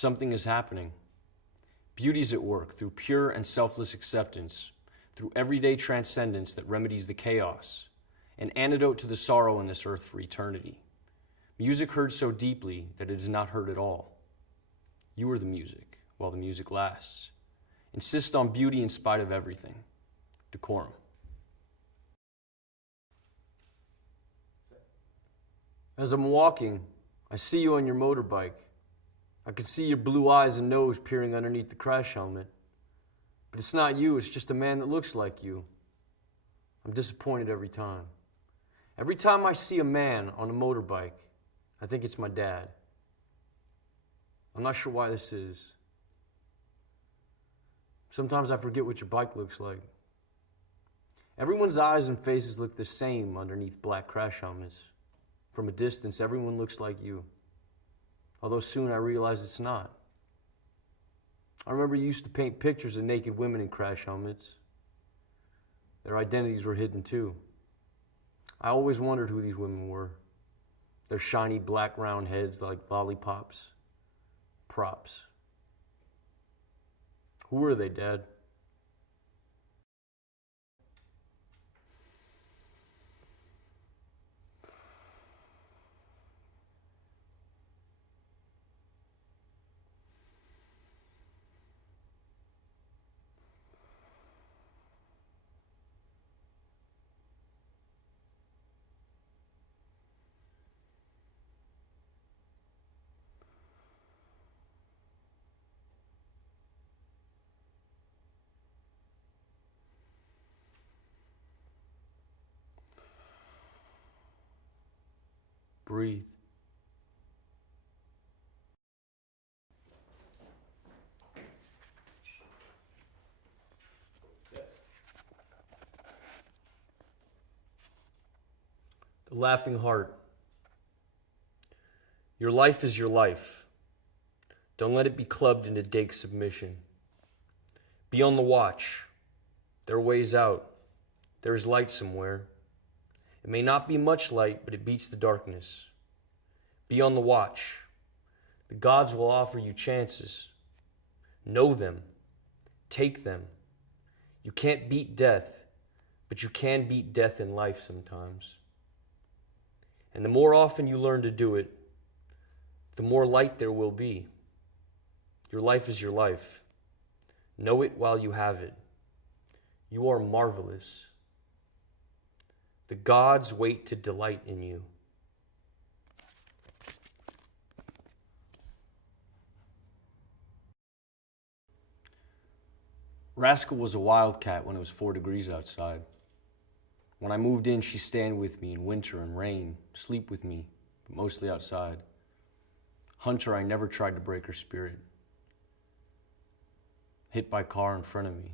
Something is happening. Beauty's at work through pure and selfless acceptance, through everyday transcendence that remedies the chaos, an antidote to the sorrow in this earth for eternity. Music heard so deeply that it is not heard at all. You are the music, while the music lasts. Insist on beauty in spite of everything. Decorum. As I'm walking, I see you on your motorbike. I can see your blue eyes and nose peering underneath the crash helmet. But it's not you, it's just a man that looks like you. I'm disappointed every time. Every time I see a man on a motorbike, I think it's my dad. I'm not sure why this is. Sometimes I forget what your bike looks like. Everyone's eyes and faces look the same underneath black crash helmets. From a distance, everyone looks like you. Although soon I realized it's not. I remember you used to paint pictures of naked women in crash helmets. Their identities were hidden too. I always wondered who these women were. Their shiny black round heads like lollipops. Props. Who were they, Dad? Breathe. The Laughing Heart. Your life is your life. Don't let it be clubbed into dake submission. Be on the watch. There are ways out. There is light somewhere. It may not be much light, but it beats the darkness. Be on the watch. The gods will offer you chances. Know them. Take them. You can't beat death, but you can beat death in life sometimes. And the more often you learn to do it, the more light there will be. Your life is your life. Know it while you have it. You are marvelous. The gods wait to delight in you. Rascal was a wildcat when it was 4 degrees outside. When I moved in, she stayed with me in winter and rain, sleep with me, but mostly outside. Hunter, I never tried to break her spirit. Hit by car in front of me.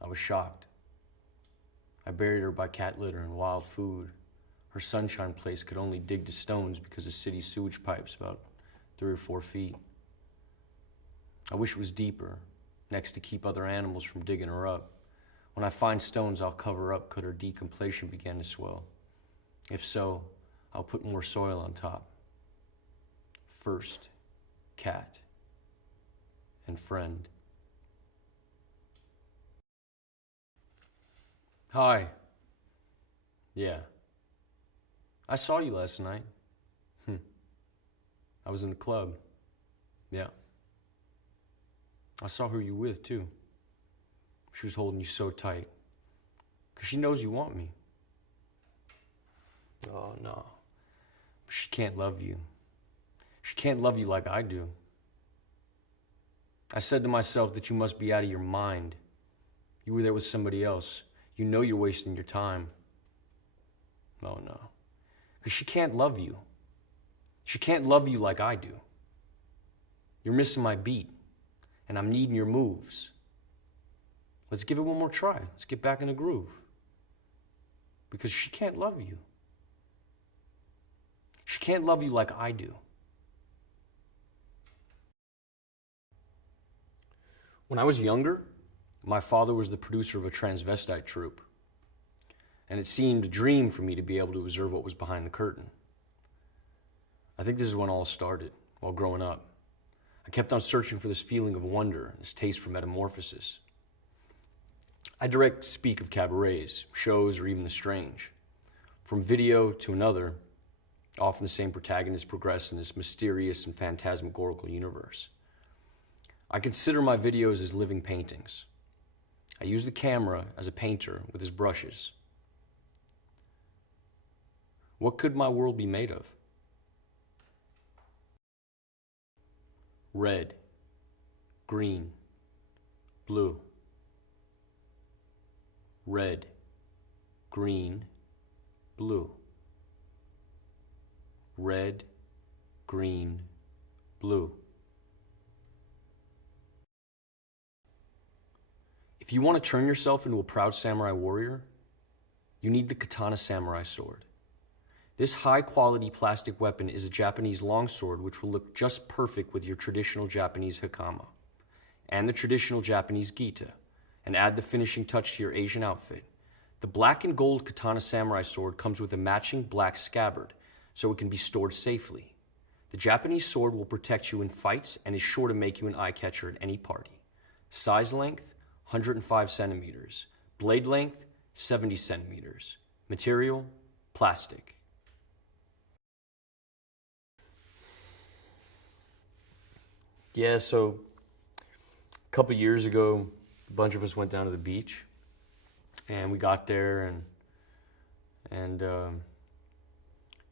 I was shocked. I buried her by cat litter and wild food. Her sunshine place could only dig to stones because the city's sewage pipe's about 3 or 4 feet. I wish it was deeper, next to keep other animals from digging her up. When I find stones, I'll cover up could her decompletion begin to swell. If so, I'll put more soil on top. First, cat and friend. Hi. Yeah. I saw you last night. I was in the club. Yeah. I saw who you were with, too. She was holding you so tight. 'Cause she knows you want me. Oh, no. But she can't love you. She can't love you like I do. I said to myself that you must be out of your mind. You were there with somebody else. You know you're wasting your time. Oh, no. Because she can't love you. She can't love you like I do. You're missing my beat, and I'm needing your moves. Let's give it one more try. Let's get back in the groove. Because she can't love you. She can't love you like I do. When I was younger, my father was the producer of a transvestite troupe, and it seemed a dream for me to be able to observe what was behind the curtain. I think this is when all started, while growing up. I kept on searching for this feeling of wonder, this taste for metamorphosis. I direct speak of cabarets, shows, or even the strange. From video to another, often the same protagonists progress in this mysterious and phantasmagorical universe. I consider my videos as living paintings. I use the camera as a painter with his brushes. What could my world be made of? Red, green, blue. Red, green, blue. Red, green, blue. If you want to turn yourself into a proud samurai warrior, you need the katana samurai sword. This high-quality plastic weapon is a Japanese longsword which will look just perfect with your traditional Japanese hakama and the traditional Japanese gita, and add the finishing touch to your Asian outfit. The black and gold katana samurai sword comes with a matching black scabbard, so it can be stored safely. The Japanese sword will protect you in fights and is sure to make you an eye-catcher at any party. Size length, 105 centimeters. Blade length, 70 centimeters. Material, plastic. Yeah, so a couple years ago, a bunch of us went down to the beach, and we got there, and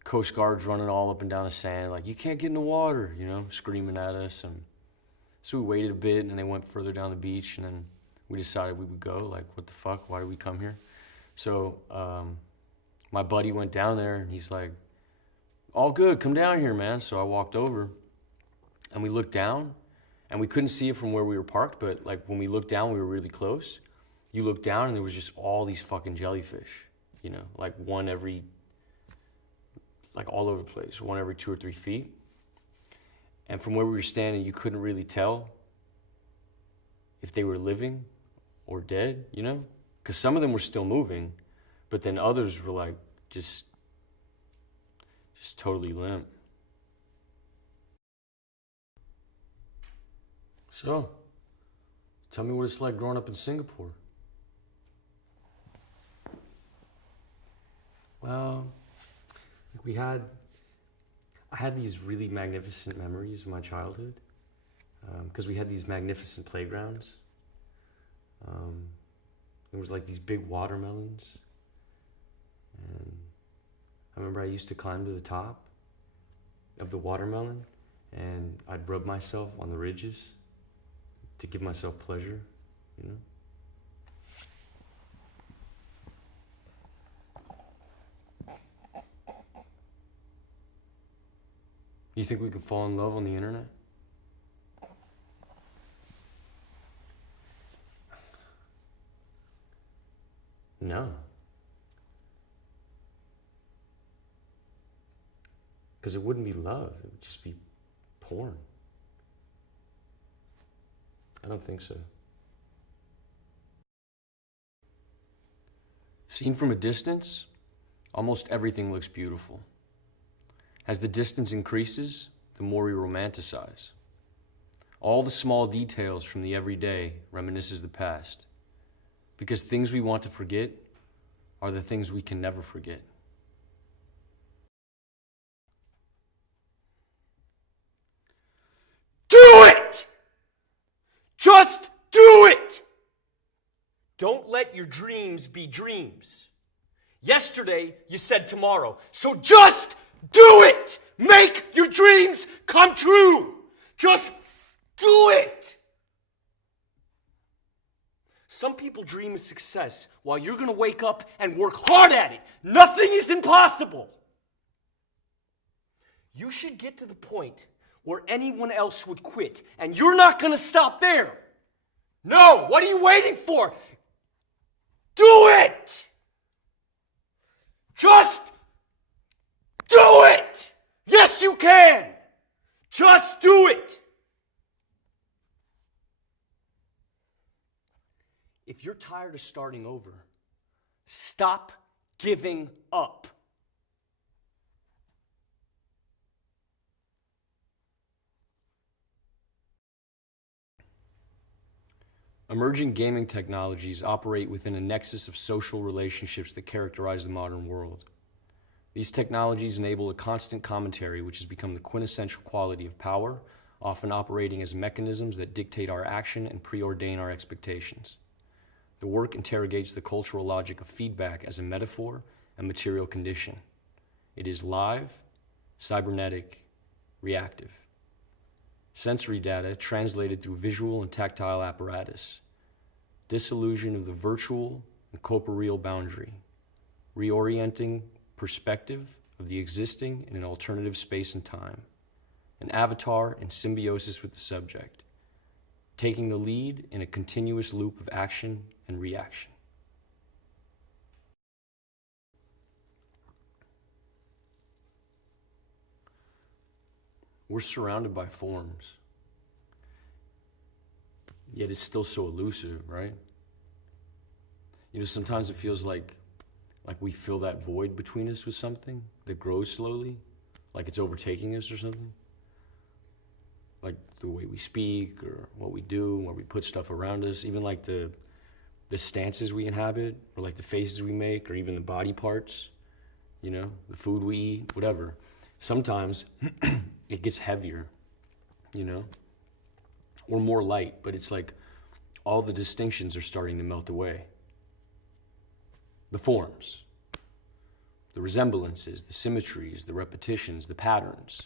Coast Guard's running all up and down the sand, like, you can't get in the water, you know, screaming at us. And so we waited a bit, and they went further down the beach, and then we decided we would go. Like, what the fuck? Why did we come here? So my buddy went down there, and he's like, all good, come down here, man. So I walked over, and we looked down, and we couldn't see it from where we were parked, but like when we looked down, we were really close. You looked down, and there was just all these fucking jellyfish, you know, like one every, like all over the place, one every 2 or 3 feet. And from where we were standing, you couldn't really tell if they were living or dead, you know? Because some of them were still moving, but then others were like just totally limp. So, tell me what it's like growing up in Singapore. Well, I had these really magnificent memories of my childhood, because we had these magnificent playgrounds. There was like these big watermelons, and I remember I used to climb to the top of the watermelon, and I'd rub myself on the ridges to give myself pleasure, you know? You think we can fall in love on the internet? No. Because it wouldn't be love, it would just be porn. I don't think so. Seen from a distance, almost everything looks beautiful. As the distance increases, the more we romanticize. All the small details from the everyday reminisces the past, because things we want to forget are the things we can never forget. Do it! Just do it! Don't let your dreams be dreams. Yesterday, you said tomorrow, so just do it! Make your dreams come true! Just do it! Some people dream of success while you're gonna wake up and work hard at it. Nothing is impossible. You should get to the point where anyone else would quit, and you're not gonna stop there. No, what are you waiting for? Do it! Just do it! Yes, you can! Just do it! If you're tired of starting over, stop giving up. Emerging gaming technologies operate within a nexus of social relationships that characterize the modern world. These technologies enable a constant commentary which has become the quintessential quality of power, often operating as mechanisms that dictate our action and preordain our expectations. The work interrogates the cultural logic of feedback as a metaphor and material condition. It is live, cybernetic, reactive. Sensory data translated through visual and tactile apparatus. Disillusion of the virtual and corporeal boundary. Reorienting perspective of the existing in an alternative space and time. An avatar in symbiosis with the subject. Taking the lead in a continuous loop of action and reaction. We're surrounded by forms, yet it's still so elusive, right? You know, sometimes it feels like we fill that void between us with something that grows slowly, like it's overtaking us or something. Like the way we speak or what we do, where we put stuff around us, even like the stances we inhabit, or like the faces we make, or even the body parts, you know, the food we eat, whatever. Sometimes it gets heavier, you know, or more light, but it's like all the distinctions are starting to melt away. The forms, the resemblances, the symmetries, the repetitions, the patterns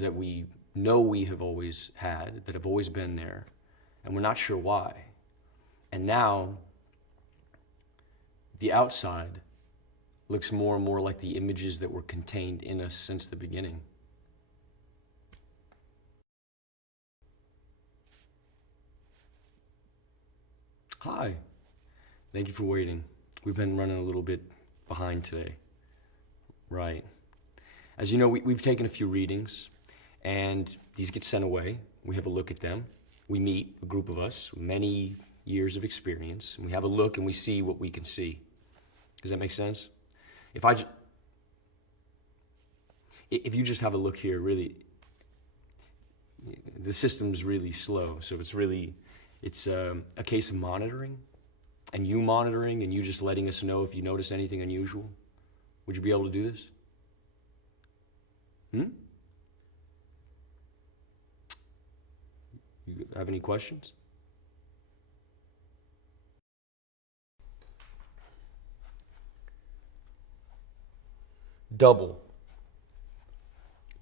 that we know we have always had, that have always been there, and we're not sure why. And now, the outside looks more and more like the images that were contained in us since the beginning. Hi. Thank you for waiting. We've been running a little bit behind today. Right. As you know, we've taken a few readings, and these get sent away. We have a look at them. We meet, a group of us, many years of experience, and we have a look and we see what we can see. Does that make sense? If you just have a look here, really, the system's really slow, so it's a case of monitoring, and you monitoring, and you just letting us know if you notice anything unusual. Would you be able to do this? You have any questions?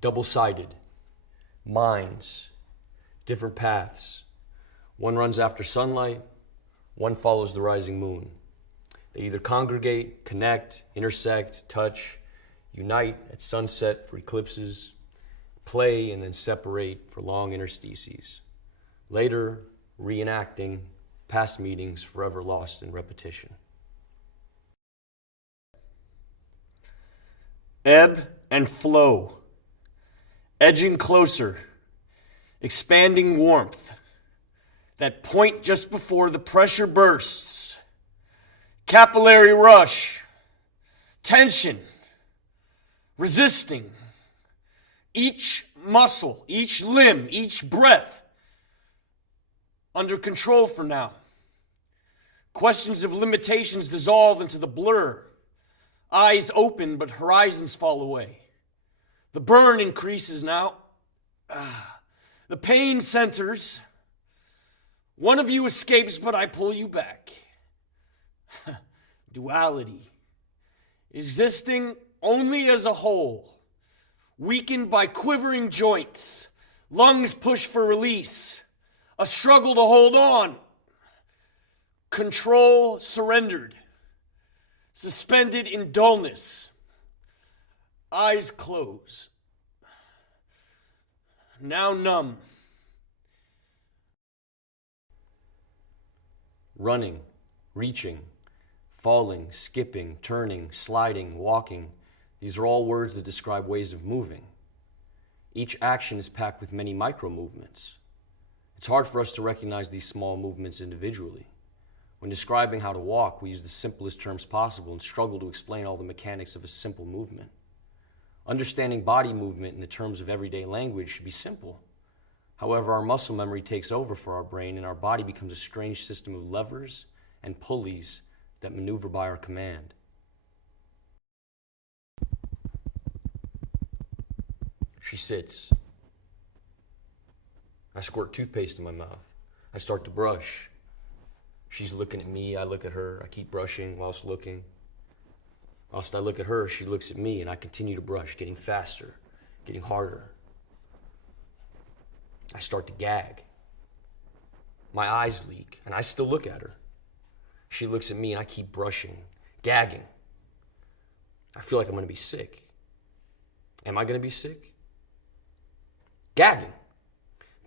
Double-sided, minds, different paths. One runs after sunlight, one follows the rising moon. They either congregate, connect, intersect, touch, unite at sunset for eclipses, play and then separate for long interstices. Later, reenacting past meetings forever lost in repetition. Ebb and flow, edging closer, expanding warmth, that point just before the pressure bursts, capillary rush, tension, resisting, each muscle, each limb, each breath, under control for now. Questions of limitations dissolve into the blur. Eyes open, but horizons fall away. The burn increases now. The pain centers. One of you escapes, but I pull you back. Duality. Existing only as a whole. Weakened by quivering joints. Lungs push for release. A struggle to hold on. Control surrendered. Suspended in dullness. Eyes close. Now numb. Running, reaching, falling, skipping, turning, sliding, walking. These are all words that describe ways of moving. Each action is packed with many micro movements. It's hard for us to recognize these small movements individually. When describing how to walk, we use the simplest terms possible and struggle to explain all the mechanics of a simple movement. Understanding body movement in the terms of everyday language should be simple. However, our muscle memory takes over for our brain and our body becomes a strange system of levers and pulleys that maneuver by our command. She sits. I squirt toothpaste in my mouth. I start to brush. She's looking at me, I look at her. I keep brushing whilst looking. Whilst I look at her, she looks at me, and I continue to brush, getting faster, getting harder. I start to gag. My eyes leak, and I still look at her. She looks at me, and I keep brushing, gagging. I feel like I'm gonna be sick. Am I gonna be sick? Gagging.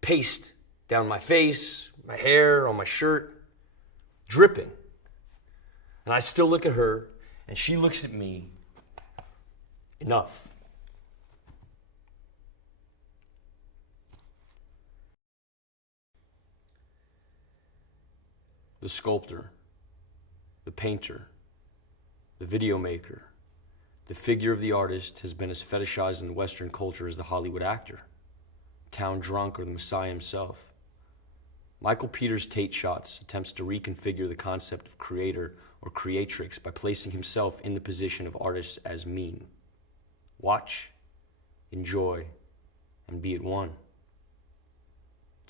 Paste down my face, my hair, on my shirt, dripping. And I still look at her, and she looks at me. Enough. The sculptor, the painter, the video maker, the figure of the artist has been as fetishized in Western culture as the Hollywood actor, town drunk, or the Messiah himself. Michael Peters' Tate Shots attempts to reconfigure the concept of creator or creatrix by placing himself in the position of artist as meme. Watch, enjoy, and be at one.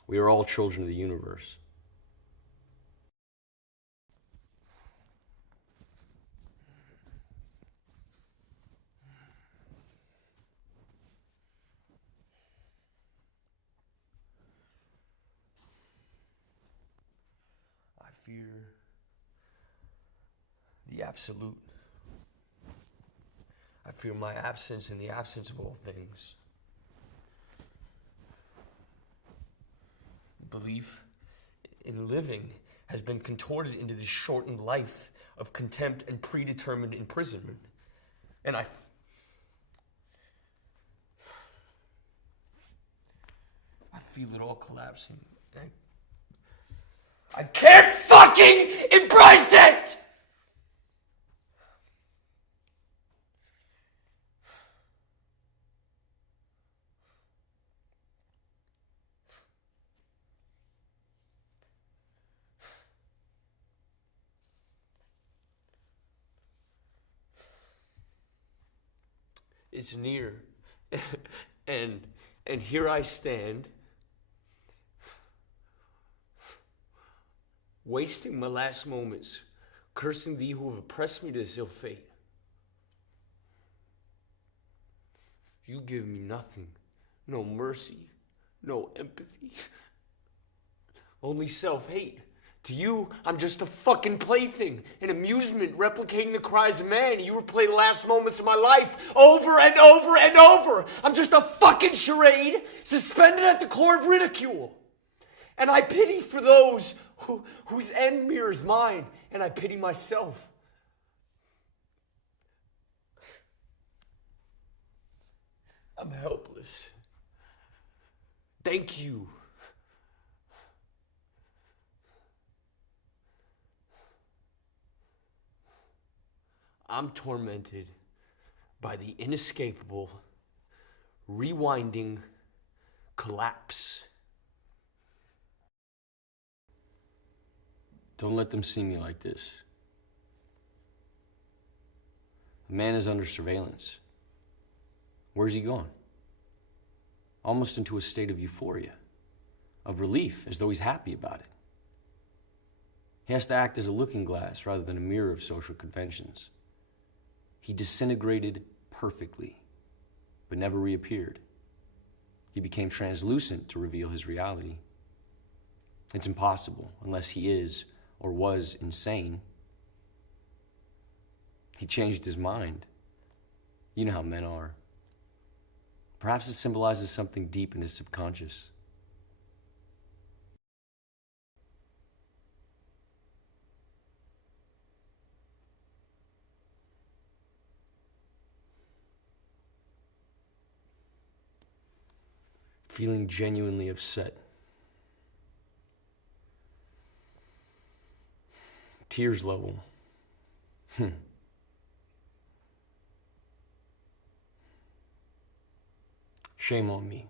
We are all children of the universe. I fear the absolute. I fear my absence in the absence of all things. Belief in living has been contorted into this shortened life of contempt and predetermined imprisonment. And I feel it all collapsing. I can't fucking embrace it! It's near, and here I stand, wasting my last moments, cursing thee who have oppressed me to this ill fate. You give me nothing, no mercy, no empathy, only self-hate. To you, I'm just a fucking plaything, an amusement replicating the cries of man. You replay the last moments of my life over and over and over. I'm just a fucking charade suspended at the core of ridicule. And I pity for those whose end mirrors mine, and I pity myself. I'm helpless. Thank you. I'm tormented by the inescapable, rewinding collapse. Don't let them see me like this. A man is under surveillance. Where's he gone? Almost into a state of euphoria, of relief, as though he's happy about it. He has to act as a looking glass rather than a mirror of social conventions. He disintegrated perfectly, but never reappeared. He became translucent to reveal his reality. It's impossible unless he is or was insane. He changed his mind. You know how men are. Perhaps it symbolizes something deep in his subconscious. Feeling genuinely upset. Tears level. Shame on me.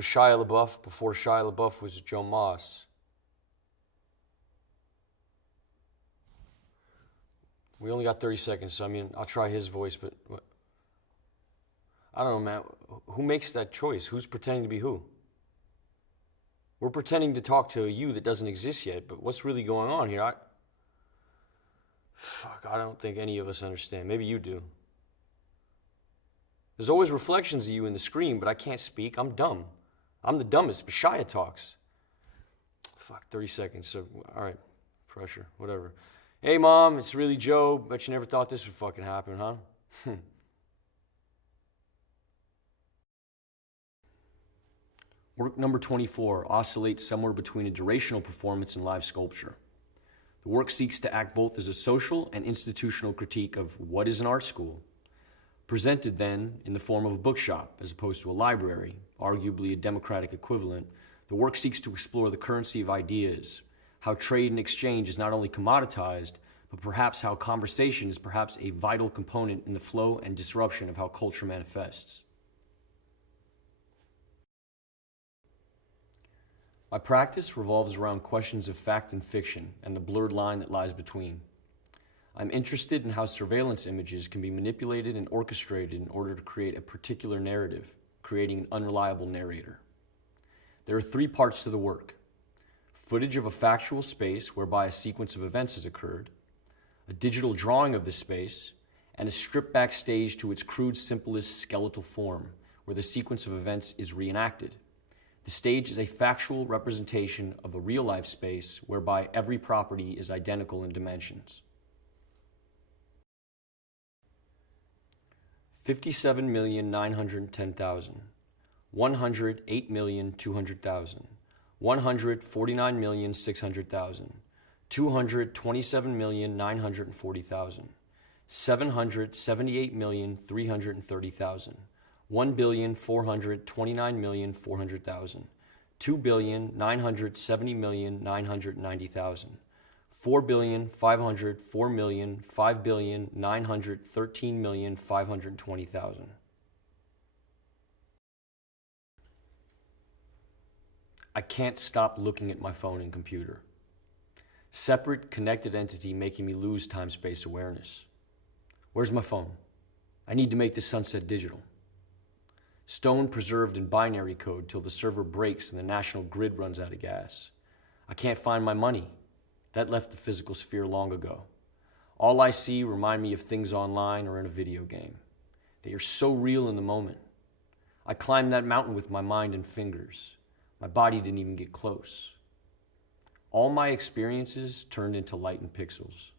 Was Shia LaBeouf before Shia LaBeouf was Joe Moss. We only got 30 seconds, so I mean, I'll try his voice, but I don't know, man. Who makes that choice? Who's pretending to be who? We're pretending to talk to a you that doesn't exist yet, but what's really going on here? I don't think any of us understand. Maybe you do. There's always reflections of you in the screen, but I can't speak. I'm dumb. I'm the dumbest, but Shia talks. 30 seconds, so, all right, pressure, whatever. Hey, Mom, it's really Joe. Bet you never thought this would fucking happen, huh? Work number 24 oscillates somewhere between a durational performance and live sculpture. The work seeks to act both as a social and institutional critique of what is an art school, presented then in the form of a bookshop as opposed to a library, arguably a democratic equivalent. The work seeks to explore the currency of ideas, how trade and exchange is not only commoditized, but perhaps how conversation is perhaps a vital component in the flow and disruption of how culture manifests. My practice revolves around questions of fact and fiction and the blurred line that lies between. I'm interested in how surveillance images can be manipulated and orchestrated in order to create a particular narrative, creating an unreliable narrator. There are 3 parts to the work: footage of a factual space whereby a sequence of events has occurred, a digital drawing of the space, and a strip back stage to its crude, simplest skeletal form, where the sequence of events is reenacted. The stage is a factual representation of a real-life space whereby every property is identical in dimensions. 57,910,000, 108,200,000, 149,600,000, 227,940,000, 778,330,000, 1,429,400,000, 2,970,990,000, 4,504,000,5,913,520,000. I can't stop looking at my phone and computer. Separate, connected entity making me lose time-space awareness. Where's my phone? I need to make this sunset digital. Stone preserved in binary code till the server breaks and the national grid runs out of gas. I can't find my money. That left the physical sphere long ago. All I see remind me of things online or in a video game. They are so real in the moment. I climbed that mountain with my mind and fingers. My body didn't even get close. All my experiences turned into light and pixels.